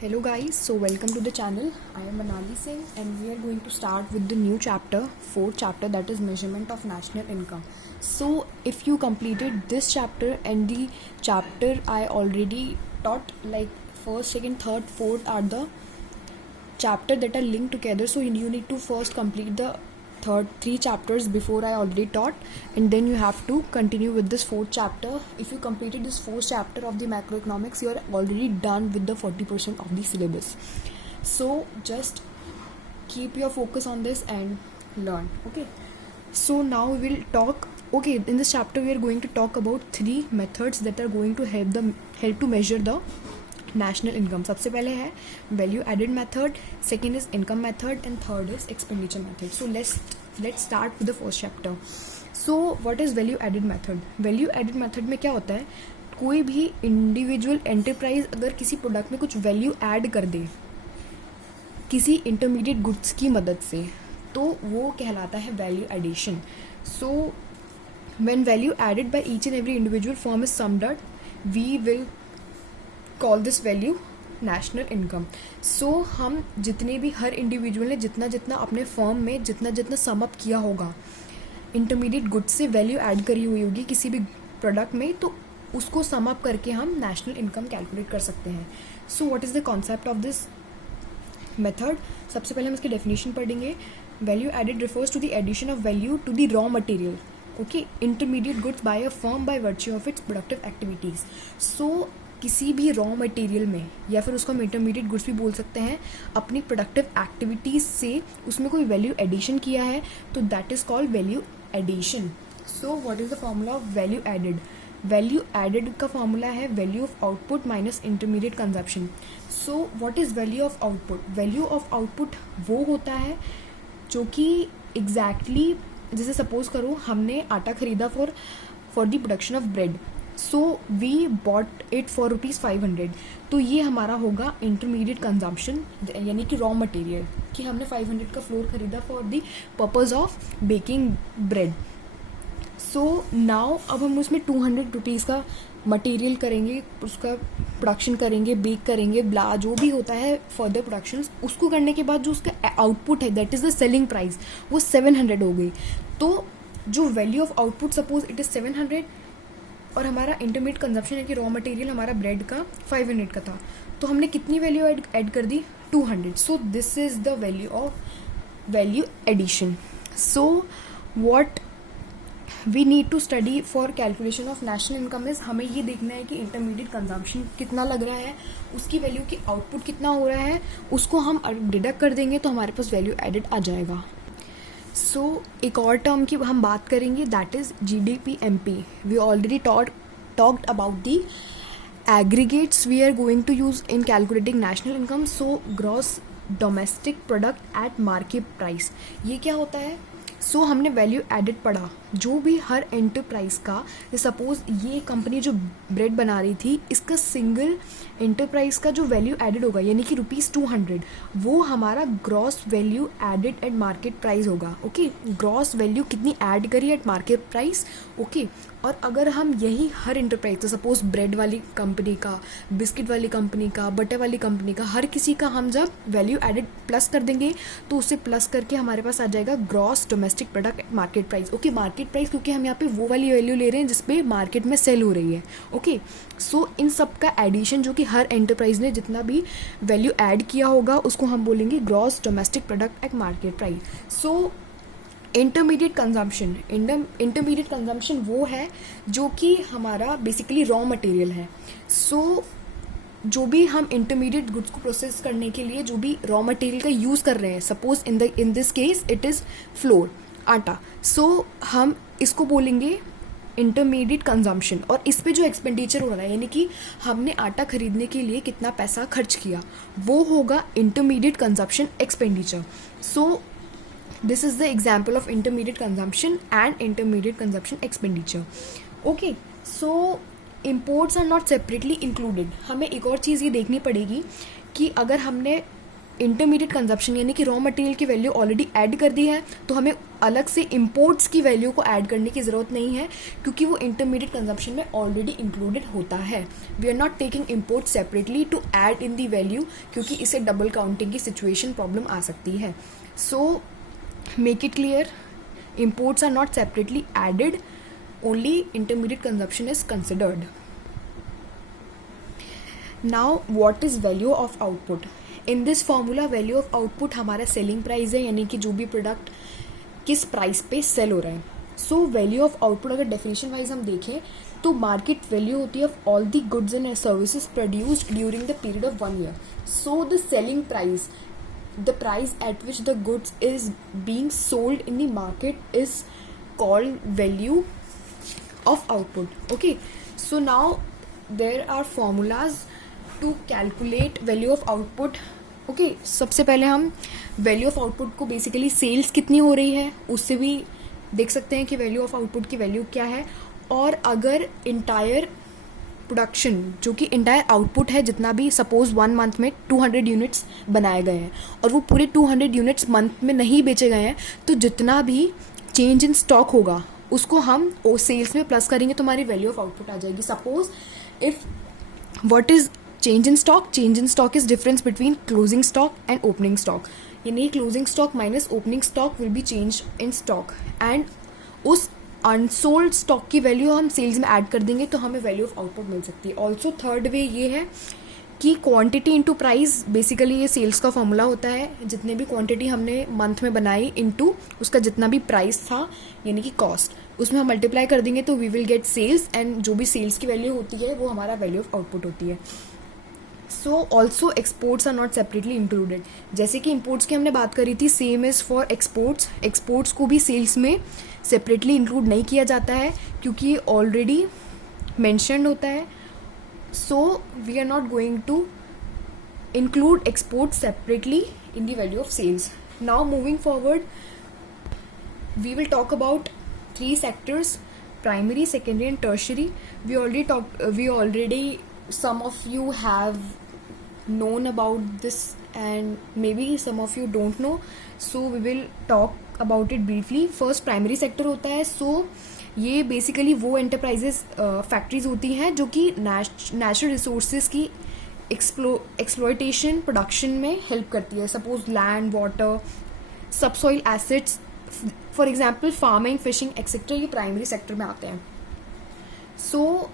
Hello guys, so welcome to the channel. I am Manali Singh and we are going to start with the new chapter, fourth chapter, that is measurement of national income. So if you completed this chapter and the chapter I already taught, like first, second, third, fourth are the chapter that are linked together, so you need to first complete the three chapters before I already taught, and then you have to continue with this fourth chapter. If you completed this fourth chapter of the macroeconomics, you are already done with the 40% of the syllabus. So just keep your focus on this and learn. Okay, so now we will talk. Okay, in this chapter we are going to talk about three methods that are going to help to measure the national income. सबसे पहले है value added method, second is income method and third is expenditure method. So let's start with the first chapter. So what is value added method? Value added method में क्या होता है, कोई भी individual enterprise अगर किसी प्रोडक्ट में कुछ वैल्यू ऐड कर दे किसी इंटरमीडिएट गुड्स की मदद से, तो वो कहलाता है value addition. So when value added by each and every individual firm is summed up, we will call this value national income. So हम जितने भी हर इंडिविजुअल ने जितना जितना अपने फर्म में जितना जितना सम अप किया होगा इंटरमीडिएट गुड्स से वैल्यू ऐड करी हुई होगी किसी भी प्रोडक्ट में, तो उसको सम अप करके हम नेशनल इनकम कैलकुलेट कर सकते हैं. So what is the concept of this method? सबसे पहले हम इसकी डेफिनेशन पढ़ेंगे. Value added refers to the addition of value to the raw material, okay, intermediate goods by a firm by virtue of its productive activities. So किसी भी raw material में, या फिर उसको हम इंटरमीडिएट गुड्स भी बोल सकते हैं, अपनी प्रोडक्टिव एक्टिविटीज़ से उसमें कोई वैल्यू एडिशन किया है, तो that is called value addition. So what is the formula of value added? Value added का फॉर्मूला है value of output minus intermediate consumption. So what is value of output? Value of output वो होता है जो कि exactly जैसे suppose करो हमने आटा खरीदा for the production of bread. So we bought it for ₹500, तो ये हमारा होगा इंटरमीडिएट कंजम्पशन, यानी कि रॉ मटेरियल, कि हमने 500 का फ्लोर खरीदा for the purpose of baking bread. So now अब हम उसमें ₹200 का मटेरियल करेंगे, उसका प्रोडक्शन करेंगे, बेक करेंगे, ब्ला जो भी होता है फर्दर प्रोडक्शन, उसको करने के बाद जो उसका आउटपुट है that is the selling price, वो 700 हो गई. तो जो value of output suppose it is 700 और हमारा इंटरमीडिएट कंजप्शन है कि रॉ मटेरियल हमारा ब्रेड का 500 का था, तो हमने कितनी वैल्यू ऐड कर दी? 200. So this is the value of value addition. So what we need to study for calculation of national income is, हमें ये देखना है कि इंटरमीडिएट कंजम्पशन कितना लग रहा है, उसकी वैल्यू की आउटपुट कितना हो रहा है, उसको हम डिडक्ट कर देंगे तो हमारे पास वैल्यू एडेड आ जाएगा. सो एक और टर्म की हम बात करेंगे, that is GDP-MP. We already talked about the aggregates we are going to use in calculating national income. So gross domestic product at market price, ये क्या होता है? सो हमने वैल्यू एडेड पढ़ा, जो भी हर एंटरप्राइज का, सपोज ये कंपनी जो ब्रेड बना रही थी, इसका सिंगल एंटरप्राइज का जो वैल्यू एडेड होगा यानी कि ₹200, वो हमारा gross value added at market price होगा. ओके, ग्रॉस वैल्यू कितनी ऐड करी एट मार्केट प्राइस. ओके, और अगर हम यही हर एंटरप्राइज, तो सपोज ब्रेड वाली कंपनी का, बिस्किट वाली कंपनी का, बटर वाली कंपनी का, हर किसी का हम जब वैल्यू एडेड प्लस कर देंगे तो उससे प्लस करके हमारे पास आ जाएगा gross domestic product market price. Okay, market price क्योंकि हम यहाँ पे वो वाली वैल्यू ले रहे हैं जिसपे मार्केट में सेल हो रही है. ओके, सो इन सब का एडिशन जो कि हर एंटरप्राइज ने जितना भी वैल्यू ऐड किया होगा उसको हम बोलेंगे gross domestic product at market price. So intermediate consumption वो है जो कि हमारा बेसिकली रॉ मटेरियल है. सो जो भी हम इंटरमीडिएट गुड्स को प्रोसेस करने के लिए जो भी रॉ मटेरियल का यूज़ कर रहे हैं, suppose in this case it is floor, आटा. सो हम इसको बोलेंगे इंटरमीडिएट कंजम्पशन, और इस पे जो एक्सपेंडिचर हो रहा है यानी कि हमने आटा खरीदने के लिए कितना पैसा खर्च किया, वो होगा intermediate consumption expenditure. So this is the example of intermediate consumption and intermediate consumption expenditure. Okay, so imports are not separately included. हमें एक और चीज़ ये देखनी पड़ेगी कि अगर हमने इंटरमीडिएट कंजप्शन यानी कि रॉ मटेरियल की वैल्यू ऑलरेडी ऐड कर दी है, तो हमें अलग से इम्पोर्ट्स की वैल्यू को ऐड करने की ज़रूरत नहीं है, क्योंकि वो इंटरमीडिएट कंजप्शन में ऑलरेडी इंक्लूडेड होता है. We are not taking import separately to add in the value, क्योंकि इससे डबल काउंटिंग की सिचुएशन प्रॉब्लम आ सकती है. So make it clear, imports are not separately added, only intermediate consumption is considered. Now what is value of output? In this formula value of output हमारा selling price है, यानी कि जो भी प्रोडक्ट किस प्राइस पे सेल हो रहा है. सो वैल्यू ऑफ आउटपुट अगर डेफिनेशन वाइज हम देखें तो मार्केट वैल्यू होती है of all the goods and services produced during the period of 1 year. So the selling price, the price at which the goods is being sold in the market is called value of output. Okay, so now there are formulas to calculate value of output. Okay, सबसे पहले हम value of output को basically sales कितनी हो रही है उससे भी देख सकते हैं कि value of output की value क्या है. और अगर entire प्रोडक्शन जो कि इंटायर आउटपुट है, जितना भी सपोज 1 month में 200 यूनिट्स बनाए गए हैं और वो पूरे 200 यूनिट्स मंथ में नहीं बेचे गए हैं, तो जितना भी चेंज इन स्टॉक होगा उसको हम सेल्स में प्लस करेंगे तो हमारी वैल्यू ऑफ आउटपुट आ जाएगी. Suppose if what is change in stock? Change in stock is difference between closing stock and opening stock, यानी closing stock minus opening stock will be change in stock, and उस unsold stock की value हम sales में add कर देंगे तो हमें value of output मिल सकती है. ऑल्सो थर्ड वे ये है कि क्वांटिटी इनटू प्राइस, बेसिकली ये सेल्स का फॉर्मूला होता है. जितने भी क्वांटिटी हमने मंथ में बनाई इनटू उसका जितना भी प्राइस था यानी कि कॉस्ट, उसमें हम मल्टीप्लाई कर देंगे तो we will get sales, and जो भी सेल्स की वैल्यू होती है वो हमारा वैल्यू ऑफ आउटपुट होती है. So also exports are not separately included. जैसे कि इम्पोर्ट्स की हमने बात करी थी, same is for exports. Exports को भी सेल्स में सेपरेटली इंक्लूड नहीं किया जाता है क्योंकि ऑलरेडी मैंशनड होता है. So we are not going to include export separately in the value of sales. Now moving forward we will talk about 3 sectors: primary, secondary and tertiary. We already some of you have known about this and maybe some of you don't know, so we will talk about it briefly. First primary sector होता है. so ये basically वो enterprises factories होती हैं जो कि natural resources की exploitation production में हेल्प करती है. Suppose land, water, subsoil assets, for example farming, fishing etcetera, ये प्राइमरी सेक्टर में आते हैं. सो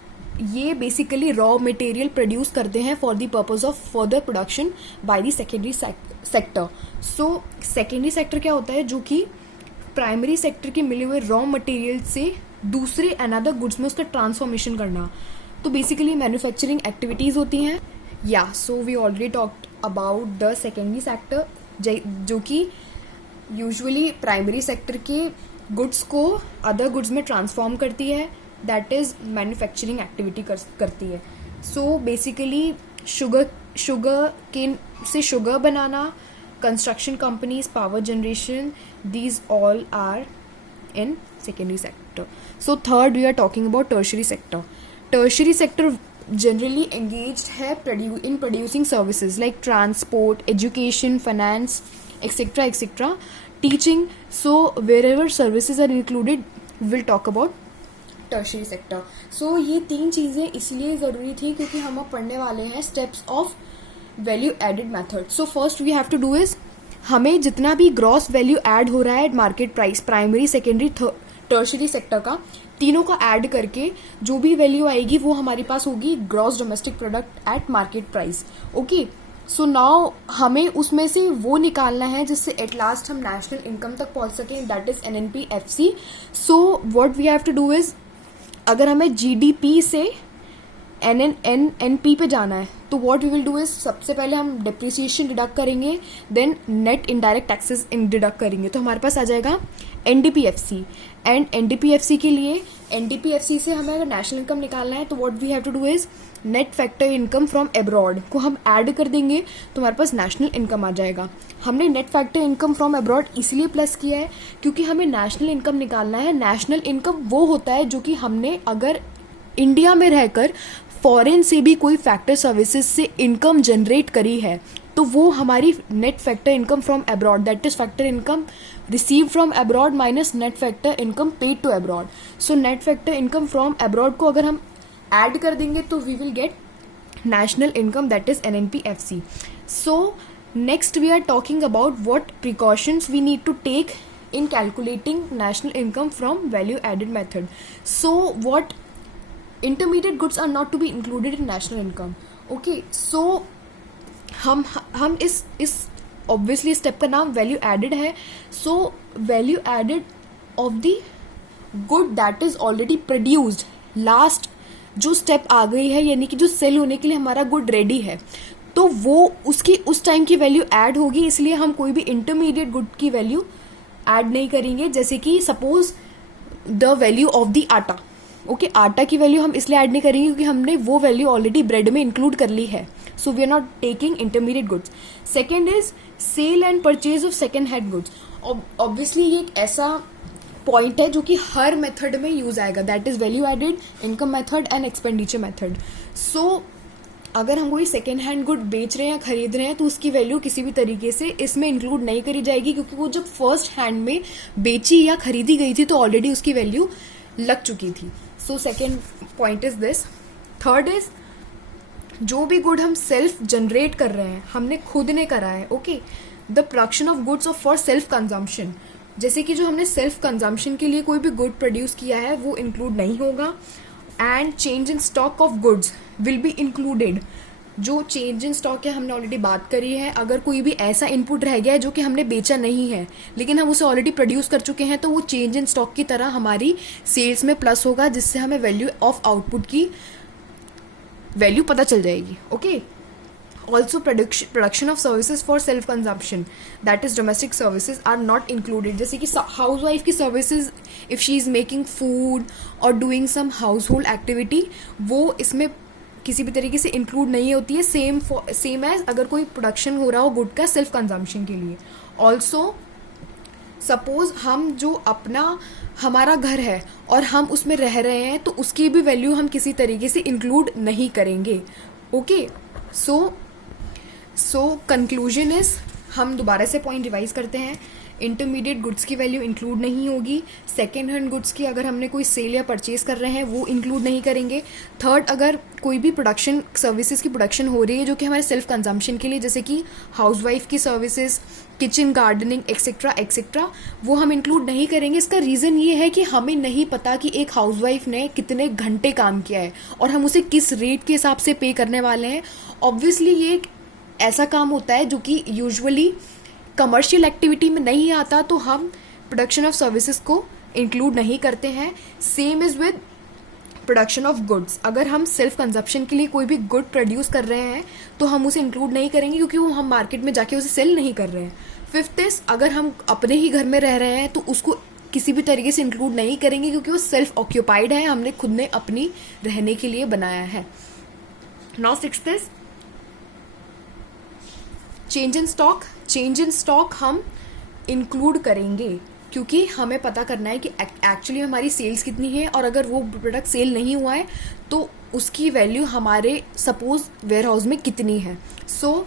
ये बेसिकली रॉ मटेरियल प्रोड्यूस करते हैं for the purpose of further production by the secondary sector. So secondary sector क्या होता है? जो कि प्राइमरी सेक्टर के मिले हुए रॉ मटेरियल से दूसरे अनदर गुड्स में उसका ट्रांसफॉर्मेशन करना. तो बेसिकली मैन्युफैक्चरिंग एक्टिविटीज़ होती हैं. या so we already talked about the secondary sector, जो कि यूजुअली प्राइमरी सेक्टर के गुड्स को अदर गुड्स में ट्रांसफॉर्म करती है, दैट इज़ मैन्युफैक्चरिंग एक्टिविटी करती है. सो बेसिकली शुगर केन से शुगर बनाना, construction companies, power generation, these all are in secondary sector. So third we are talking about tertiary sector. Tertiary sector generally engaged है in producing services like transport, education, finance, etc., etc., teaching. So wherever services are included, we will talk about tertiary sector. So ये 3 चीज़ें इसलिए ज़रूरी थी क्योंकि हम अब पढ़ने वाले हैं steps of value added method. So first we have to do is, हमें जितना भी gross value add हो रहा है market price, primary, secondary, tertiary sector का, तीनों का ऐड करके जो भी वैल्यू आएगी वो हमारे पास होगी gross domestic product at market price. Okay, so now हमें उसमें से वो निकालना है जिससे एट लास्ट हम नेशनल इनकम तक पहुंच सकें, that is NNP-FC. So what we have to do is, अगर हमें GDP से NNP पे जाना है तो what we will do is, सबसे पहले हम डिप्रिसिएशन डिडक्ट करेंगे, then net indirect taxes deduct करेंगे, तो हमारे पास आ जाएगा NDP-FC. एंड NDP-FC के लिए NDP-FC से हमें अगर नेशनल इनकम निकालना है तो what we have to do is net factor income from abroad को हम ऐड कर देंगे तो हमारे पास नेशनल इनकम आ जाएगा. हमने net factor income from abroad इसलिए प्लस किया है क्योंकि हमें नेशनल इनकम निकालना है. नेशनल इनकम वो होता है जो कि हमने अगर इंडिया में रहकर फॉरेन से भी कोई फैक्टर सर्विसेज से इनकम जनरेट करी है तो वो हमारी net factor income from abroad, that is factor income receive from abroad minus net factor income paid to abroad. So net factor income from abroad को अगर हम ऐड कर देंगे तो we will get national income, that is NNPFC. So next we are talking about what precautions we need to take in calculating national income from value added method. So what intermediate goods are not to be included in national income. Okay, so हम इस obviously step का नाम value added है. So value added of the good that is already produced, last जो step आ गई है, यानी कि जो सेल होने के लिए हमारा गुड रेडी है, तो वो उसकी उस टाइम की वैल्यू ऐड होगी. इसलिए हम कोई भी इंटरमीडिएट गुड की वैल्यू ऐड नहीं करेंगे. जैसे कि suppose the value of the आटा. ओके, आटा की वैल्यू हम इसलिए ऐड नहीं करेंगे क्योंकि हमने वो वैल्यू ऑलरेडी ब्रेड में इंक्लूड कर ली है. So we are not taking intermediate goods. Second is sale and purchase of second hand goods. Obviously ये एक ऐसा पॉइंट है जो कि हर मेथड में यूज आएगा, that is value added, income method and expenditure method. So अगर हम कोई सेकेंड हैंड गुड बेच रहे हैं या खरीद रहे हैं तो उसकी वैल्यू किसी भी तरीके से इसमें इंक्लूड नहीं करी जाएगी, क्योंकि वो जब फर्स्ट हैंड में बेची या खरीदी गई थी तो ऑलरेडी उसकी वैल्यू लग चुकी थी. So second point is this. Third is जो भी गुड हम सेल्फ जनरेट कर रहे हैं, हमने खुद ने करा है. Okay, the production of goods of for self consumption. जैसे कि जो हमने सेल्फ कंजम्पशन के लिए कोई भी गुड प्रोड्यूस किया है वो इंक्लूड नहीं होगा. And change in stock of goods will be included. जो चेंज इन स्टॉक है हमने ऑलरेडी बात करी है. अगर कोई भी ऐसा इनपुट रह गया है जो कि हमने बेचा नहीं है लेकिन हम उसे ऑलरेडी प्रोड्यूस कर चुके हैं तो वो चेंज इन स्टॉक की तरह हमारी सेल्स में प्लस होगा, जिससे हमें वैल्यू ऑफ आउटपुट की वैल्यू पता चल जाएगी. Okay, also production of services for self consumption, that is domestic services, are not included. जैसे कि housewife की services, if she is making food or doing some household activity, वो इसमें किसी भी तरीके से इंक्लूड नहीं होती है. सेम एज अगर कोई प्रोडक्शन हो रहा हो गुड का सेल्फ कंजम्पशन के लिए. ऑल्सो सपोज हम जो हमारा घर है और हम उसमें रह रहे हैं तो उसकी भी वैल्यू हम किसी तरीके से इंक्लूड नहीं करेंगे. ओके, सो कंक्लूजन इज, हम दोबारा से पॉइंट रिवाइज करते हैं. इंटरमीडिएट गुड्स की वैल्यू इंक्लूड नहीं होगी. सेकेंड हैंड गुड्स की अगर हमने कोई सेल या परचेज कर रहे हैं वो इंक्लूड नहीं करेंगे. थर्ड, अगर कोई भी प्रोडक्शन सर्विसेज की प्रोडक्शन हो रही है जो कि हमारे सेल्फ कंजम्पशन के लिए, जैसे कि हाउसवाइफ की services, kitchen gardening etcetera etcetera, वो हम इंक्लूड नहीं करेंगे. इसका रीज़न ये है कि हमें नहीं पता कि एक हाउसवाइफ ने कितने घंटे काम किया है और हम उसे किस रेट के हिसाब से पे करने वाले हैं. ऑब्वियसली ये एक ऐसा काम होता है जो कि यूजुअली कमर्शियल एक्टिविटी में नहीं आता, तो हम प्रोडक्शन ऑफ सर्विसेज को इंक्लूड नहीं करते हैं. Same is with production of goods. अगर हम सेल्फ कंजप्शन के लिए कोई भी गुड प्रोड्यूस कर रहे हैं तो हम उसे इंक्लूड नहीं करेंगे क्योंकि वो हम मार्केट में जाके उसे सेल नहीं कर रहे हैं. फिफ्थ इज, अगर हम अपने ही घर में रह रहे हैं तो उसको किसी भी तरीके से इंक्लूड नहीं करेंगे क्योंकि वो सेल्फ ऑक्यूपाइड है, हमने खुद ने अपनी रहने के लिए बनाया है. Now sixth is change in stock हम इंक्लूड करेंगे क्योंकि हमें पता करना है कि एक्चुअली हमारी सेल्स कितनी है, और अगर वो प्रोडक्ट सेल नहीं हुआ है तो उसकी वैल्यू हमारे सपोज वेयर हाउस में कितनी है. So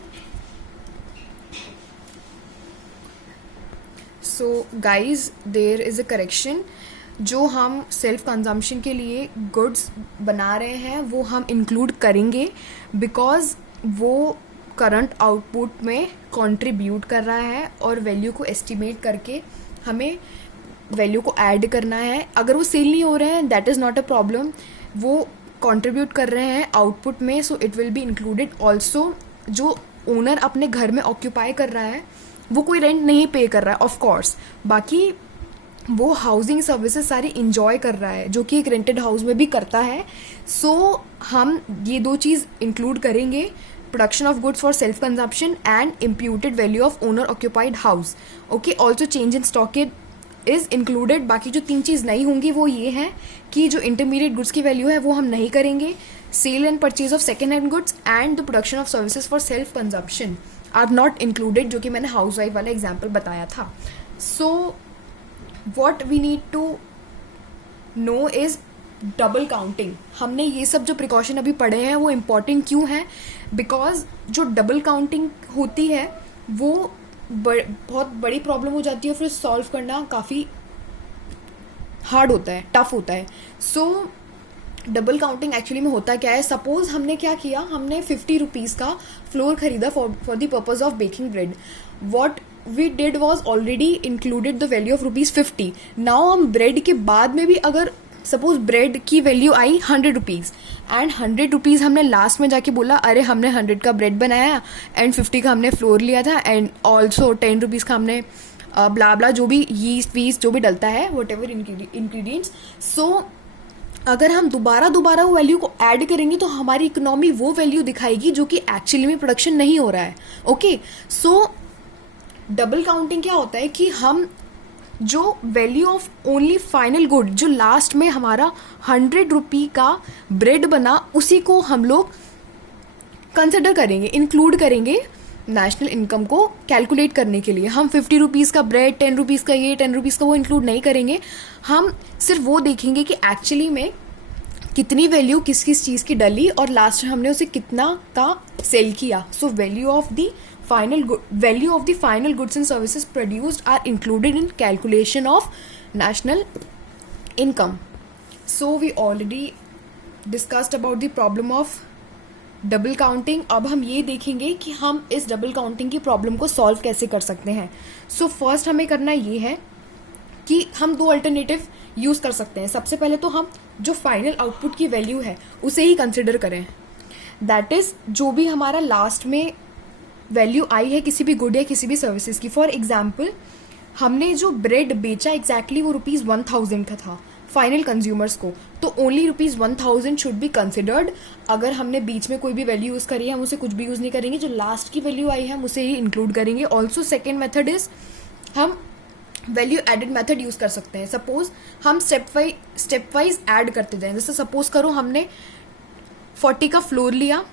guys, there is a correction. जो हम सेल्फ कंजम्पशन के लिए गुड्स बना रहे हैं वो हम इंक्लूड करेंगे बिकॉज वो करंट आउटपुट में कंट्रीब्यूट कर रहा है और वैल्यू को एस्टिमेट करके हमें वैल्यू को ऐड करना है. अगर वो सेल नहीं हो रहे हैं that is not a problem, वो कंट्रीब्यूट कर रहे हैं आउटपुट में, so it will be included. Also जो ओनर अपने घर में ऑक्यूपाई कर रहा है वो कोई रेंट नहीं पे कर रहा है ऑफ कोर्स, बाकी वो हाउसिंग सर्विसेज सारी इंजॉय कर रहा है जो कि एक रेंटेड हाउस में भी करता है. सो हम ये दो चीज़ इंक्लूड करेंगे, production of goods for self consumption and imputed value of owner occupied house. Okay, also change in stock is included. बाकी जो तीन चीज़ नहीं होंगी वो ये है कि जो intermediate goods की वैल्यू है वो हम नहीं करेंगे. Sale and purchase of second hand goods and the production of services for self consumption are not included, जो कि मैंने हाउसवाइफ वाला एग्जाम्पल बताया था. So what we need to know is double counting, हमने ये सब जो प्रिकॉशन अभी पढ़े हैं वो इम्पॉर्टेंट क्यों है? बिकॉज जो डबल काउंटिंग होती है वो बहुत बड़ी प्रॉब्लम हो जाती है, फिर सॉल्व करना काफ़ी हार्ड होता है, टफ होता है. सो डबल काउंटिंग एक्चुअली में होता क्या है? सपोज हमने क्या किया, हमने 50 रुपीज़ का फ्लोर खरीदा for the purpose of baking bread. What we did was already included the value of ₹50. Now हम ब्रेड के बाद में भी अगर सपोज ब्रेड की वैल्यू आई 100 रुपीज़ एंड 100 रुपीज़ हमने लास्ट में जाके बोला अरे हमने 100 का ब्रेड बनाया एंड 50 का हमने फ्लोर लिया था एंड ऑल्सो 10 रुपीज़ का हमने ब्ला ब्ला जो भी यीस्ट वीस्ट जो भी डलता है वट एवर इंग्रीडियंट्स. सो अगर हम दोबारा वो वैल्यू को ऐड करेंगे तो हमारी इकोनॉमी वो वैल्यू दिखाएगी जो कि एक्चुअली में प्रोडक्शन नहीं हो रहा है. ओके, सो डबल काउंटिंग क्या होता है कि हम जो value of only final good जो लास्ट में हमारा 100 रुपी का ब्रेड बना उसी को हम लोग कंसिडर करेंगे, इंक्लूड करेंगे नेशनल इनकम को कैलकुलेट करने के लिए. हम 50 रुपीज़ का ब्रेड, 10 रुपीज़ का ये, 10 रुपीज़ का वो इंक्लूड नहीं करेंगे. हम सिर्फ वो देखेंगे कि एक्चुअली में कितनी वैल्यू किस किस चीज़ की डली और लास्ट में हमने उसे कितना का सेल किया. So value of the final goods and services produced are included in calculation of national income. So we already discussed about the problem of double counting. अब हम ये देखेंगे कि हम इस डबल काउंटिंग की प्रॉब्लम को सॉल्व कैसे कर सकते हैं. सो फर्स्ट हमें करना ये है कि हम दो अल्टरनेटिव यूज़ कर सकते हैं. सबसे पहले तो हम जो फाइनल आउटपुट की वैल्यू है उसे ही कंसिडर करें. दैट इज़ जो भी हमारा लास्ट में वैल्यू आई है किसी भी गुड या किसी भी सर्विसेज की. फॉर एग्जाम्पल हमने जो ब्रेड बेचा एग्जैक्टली वो ₹1000 का था फाइनल कंज्यूमर्स को, तो ओनली ₹1000 शुड बी कंसिडर्ड. अगर हमने बीच में कोई भी वैल्यू यूज़ करी है हम उसे कुछ भी यूज़ नहीं करेंगे, जो लास्ट की वैल्यू आई है हम उसे ही इंक्लूड करेंगे. ऑल्सो सेकेंड मेथड इज हम वैल्यू एडेड मेथड यूज़ कर सकते हैं. सपोज हम स्टेप वाइज ऐड करते जाएं. जैसे सपोज करो हमने 40 का फ्लोर लिया,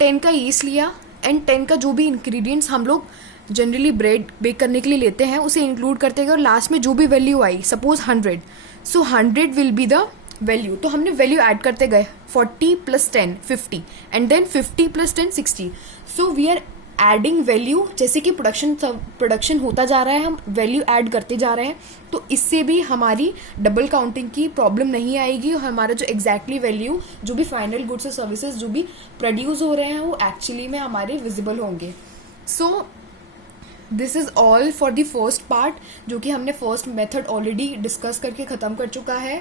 10 का यीस्ट लिया एंड 10 का जो भी इंग्रेडिएंट्स हम लोग जनरली ब्रेड बेक करने के लिए लेते हैं उसे इंक्लूड करते गए और लास्ट में जो भी value I suppose 100. So 100 will be the value. तो हमने वैल्यू ऐड करते गए 40 + 10 50 and then 50 + 10 60. So we are adding value. जैसे कि प्रोडक्शन होता जा रहा है हम वैल्यू ऐड करते जा रहे हैं, तो इससे भी हमारी डबल काउंटिंग की प्रॉब्लम नहीं आएगी और हमारा जो एग्जैक्टली वैल्यू जो भी फाइनल गुड्स और सर्विसेज जो भी प्रोड्यूस हो रहे हैं वो एक्चुअली में हमारे विजिबल होंगे. सो this is all for the first part जो कि हमने फर्स्ट मेथड ऑलरेडी डिस्कस करके ख़त्म कर चुका है.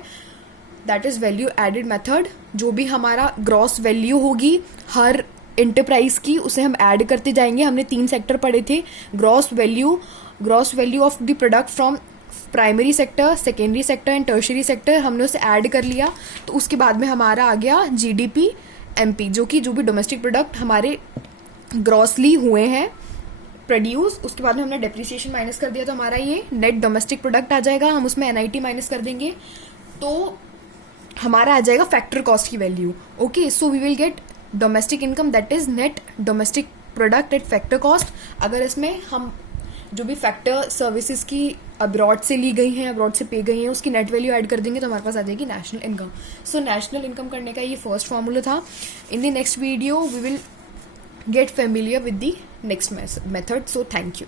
That is value added method. जो भी हमारा ग्रॉस वैल्यू होगी हर इंटरप्राइज की उसे हम ऐड करते जाएंगे. हमने 3 सेक्टर पढ़े थे. Gross value of the product from primary sector, secondary sector and tertiary sector, हमने उसे ऐड कर लिया. तो उसके बाद में हमारा आ गया GDP MP जो कि जो भी डोमेस्टिक प्रोडक्ट हमारे ग्रॉसली हुए हैं प्रोड्यूस. उसके बाद में हमने डेप्रिसिएशन माइनस कर दिया तो हमारा ये नेट डोमेस्टिक प्रोडक्ट आ जाएगा. हम उसमें NIT माइनस कर देंगे तो हमारा आ जाएगा फैक्टर कॉस्ट की value. Okay, so we will get domestic income that is net domestic product at factor cost. अगर इसमें हम जो भी फैक्टर सर्विसेज की अब्रॉड से ली गई हैं, अब्रॉड से पे गई हैं, उसकी नेट वैल्यू ऐड कर देंगे तो हमारे पास आ जाएगी national income. So national income करने का ये फर्स्ट फॉर्मूला था. In the next video we will get familiar with the next method. So thank you.